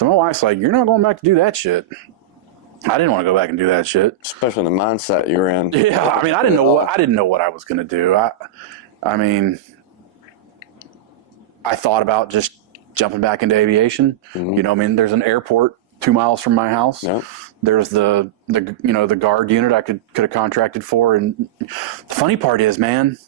So my wife's like, you're not going back to do that shit. I didn't want to go back and do that shit. Especially the mindset you're in. Yeah, I mean, I didn't know what I was going to do. I mean, I thought about just jumping back into aviation. Mm-hmm. You know, I mean, there's an airport 2 miles from my house. Yep. There's the guard unit I could have contracted for. And the funny part is, man,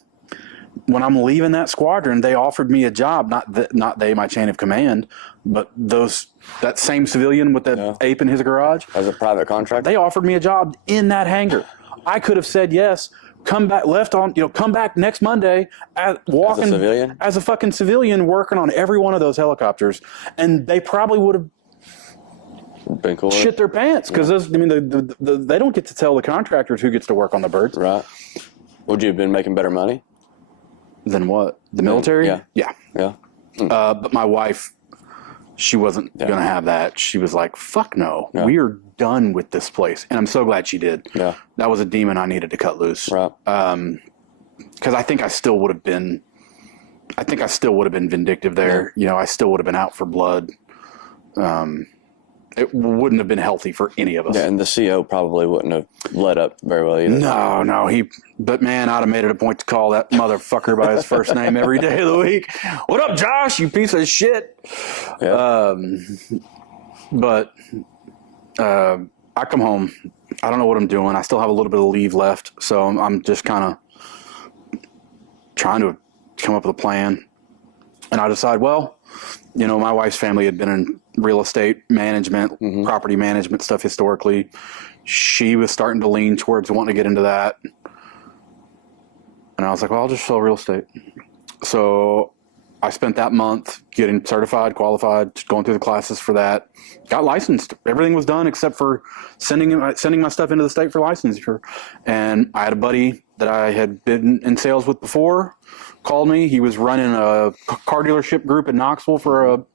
when I'm leaving that squadron, they offered me a job. Not they, my chain of command, but that same civilian with that ape in his garage. As a private contractor? They offered me a job in that hangar. I could have said yes. Come back, come back next Monday, walking as a civilian? As a fucking civilian, working on every one of those helicopters, and they probably would have been cool. Shit their pants because they don't get to tell the contractors who gets to work on the birds. Right. Would you have been making better money than what? The military? Yeah. But my wife, she wasn't going to have that. She was like, "Fuck no, we are done with this place." And I'm so glad she did. Yeah. That was a demon I needed to cut loose. Right. Because I think I still would have been. I think I still would have been vindictive there. Yeah. You know, I still would have been out for blood. It wouldn't have been healthy for any of us. Yeah, and the CO probably wouldn't have let up very well either. No. But man, I'd have made it a point to call that motherfucker by his first name every day of the week. What up, Josh? You piece of shit. Yeah. But I come home. I don't know what I'm doing. I still have a little bit of leave left, so I'm just kind of trying to come up with a plan. And I decide, well, you know, my wife's family had been in real estate management, property management stuff historically. She was starting to lean towards wanting to get into that. And I was like, well, I'll just sell real estate. So I spent that month getting certified, qualified, going through the classes for that. Got licensed. Everything was done except for sending my stuff into the state for licensure. And I had a buddy that I had been in sales with before called me. He was running a car dealership group in Knoxville for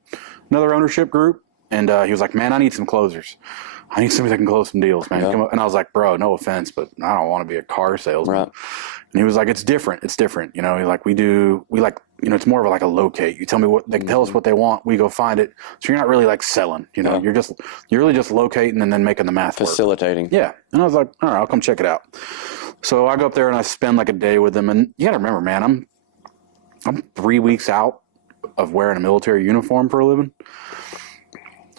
another ownership group. And he was like, man, I need some closers. I need somebody that can close some deals, man. Yeah. And I was like, bro, no offense, but I don't want to be a car salesman. Right. And he was like, it's different. It's different. You know, it's more of like a locate. You tell me what, they tell us what they want. We go find it. So you're not really like selling, you know, you're really just locating and then making the math facilitating. Work. Yeah. And I was like, all right, I'll come check it out. So I go up there and I spend like a day with them. And you got to remember, man, I'm 3 weeks out of wearing a military uniform for a living.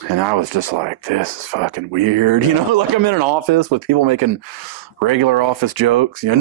And I was just like, this is fucking weird. You know, like I'm in an office with people making regular office jokes, you know.